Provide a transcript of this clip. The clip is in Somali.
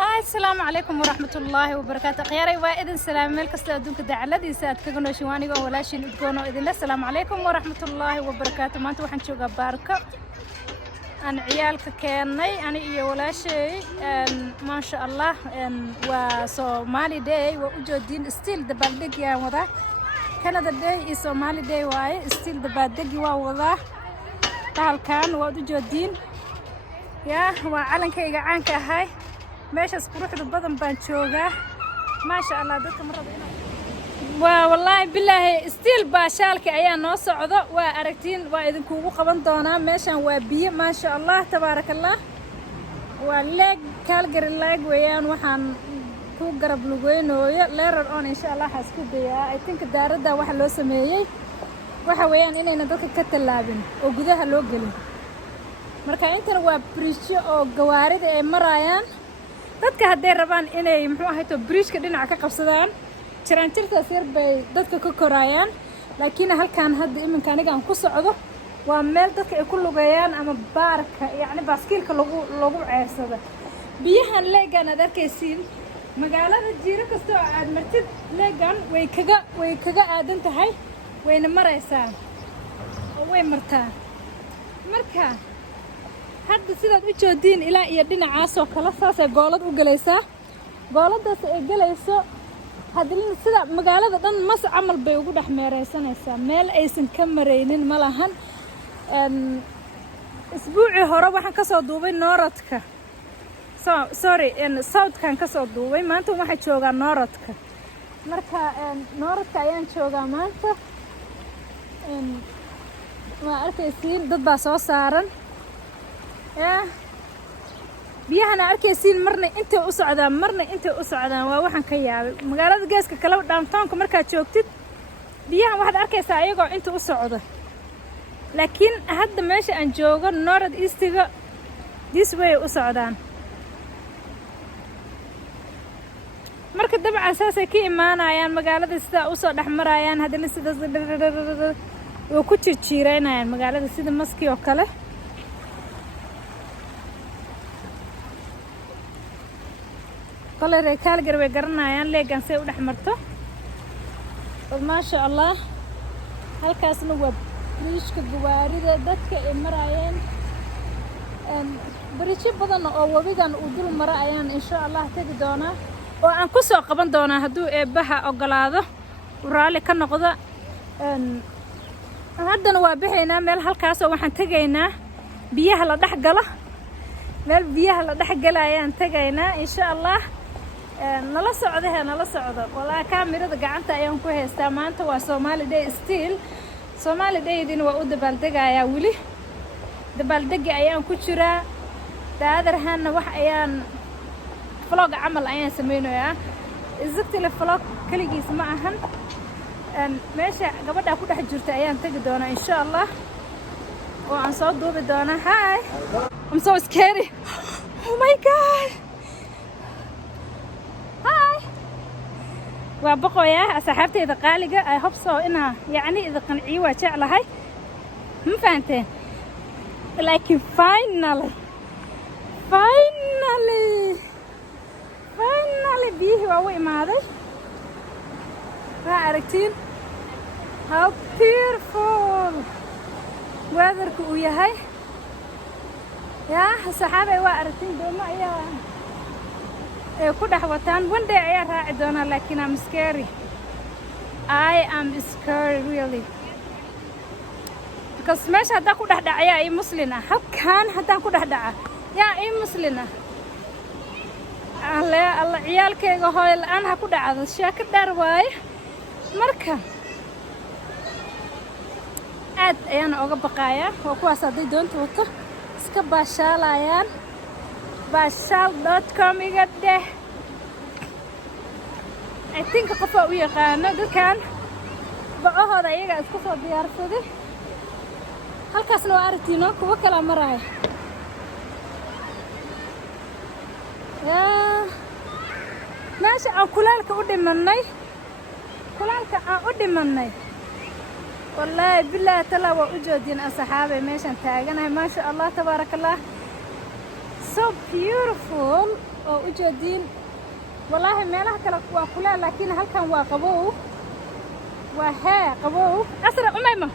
هاي السلام عليكم ورحمة الله وبركاته خياري وإذن سلام ملك استودونك دعالة ساعد كجنو شواني ولا شيء تكونوا إذن السلام عليكم ورحمة الله وبركاته ما أنتوا حنشوفوا باركة أنا عيالك كأني أنا إيه ولا شيء ما شاء الله وصومالي داي ووجودين ستيل دبلدق يا وضع كندا داي صومالي داي واي ستيل دبلدق ووضع تعال كان ووجودين يا وعلن كي عنك هاي meeshaas quruxda badan baan joogaa maasha Allah dadka marada waa wallahi billahi still baashaalka ayaa noo socdo waa aragtiin waa idinku ugu qaban doonaa meeshan waa biyo maasha Allah tabarakallah waa leeg Calgary leeg weeyaan waxaan ku garab lugeynooyo leerar on insha Allah hasku dayaa I think daarada waxa loo sameeyay waxa weeyaan inayna dadka ka talaabin oo gudaha loo galin marka intana waa bridge oo gawaarida ay marayaan dadka hadday rabaan inay muxuu ahayto bridge-ka dhinaca ka qabsadaan jiraantirtaas yar bay dadka ka korayaan laakiin halkaan hadda iminka aniga aan ku socdo waa meel dadka ay ku lugeeyaan ama baarka yacni baaskiilka lagu ceersado biyahan leegan aad arkaysiin magaalada jiiro kasta oo aad martid leegan way kaga aadan tahay wayna maraysaa oo way martaa marka hadda sidaad u joodiin ilaa iyo dhinacaas oo kala saasay goolad u galaysaa gooladaas ay galayso hadii sida magaalada dhan mas camal bay ugu dhex meereysanaysaa meel aysan ka mareynin ma lahan isbuuci hore waxaan ka soo duubay nooradka southkan ka soo duubay maanta waxaan joogaa nooradka marka nooradka ayaan joogaa maanta waa arkaysiin dad baa soo saaran biyahana arkaysiin marna intay u socdaan waa waxaan ka yaabay magaalada geeska kala downtown-ka markaad joogtid biyahan waxaad arkaysaa ayagoo inta u socdo laakiin hadda meesha aan joogo north east-ga this way u socdaan marka dabcan saasay ka imaanayaan magaalada sidaa u soo dhex marayaan haddana sidaas oo ku jiireynayaan magaalada sida maski oo kale kolay Calgary way garanayaan leegan say u dhex marto ma sha Allah halkaasna waa bridge-ka gawaarida dadka ay marayeen bridge badan oo wabigan u dul marayaan insha Allah tagi doona oo aan ku soo qaban doona haduu eebaha ogolaado raali ka noqdo haddana waa bixinaa meel halkaas oo waxaan tagaynaa biyaha la dhex galo meel biyaha la dhex galayaan tagaynaa insha Allah nala socdo walaa kaamirada gacanta ayaan ku haystaa maanta waa Somali Day still Somali Day-diina waa u dabaaldegayaa wili dabaaldegi ayaan ku jiraa daadarhana wax ayaan vlog camal ayaan sameynayaa exactly vlog kaligiis ma ahan meesha gabadha ku dhex jirta ayaan tagi doonaa insha Allah oo aan soo duubi doonaa hi I'm so scared oh my god وبقويا أصحابتي إذا قالقة I hope so إنها يعني إذا قنعي وجعل هاي ما فهمتين like finally بيه وأوي ماذا رأيتين how beautiful weather كويا هاي يا صحابي وأرتين دوما يا كده وطن one day ayaa raaci doona laakiin I'm scary I am scared really because meesha hadda ku dhex dhacaya ay muslina halkaan hadda ku dhex dhaca yaa ay muslina Allah ciyaalkayga hooy la'aan ha ku dhacdo sheeko dheer waay marka aad ayaan uga baqayaa oo kuwaas hadday doonto wato iska baashaalayaan bashal.com iga deh I think qofa u yaqaano dadkan bacahooda iyaga isku soo diyaarsaday halkaasna waa aragtiino kuwa kala maraya meesha aan kulaalka u dhimanay wallahi billahi tala waa u joodin asxaabay meeshan taaganahay ma sha Allah tabarakallah so beautiful oo u jeedin wallahi meelaha kale waa kulaa laakiin halkan waa qabow waa haa qabow asra umayma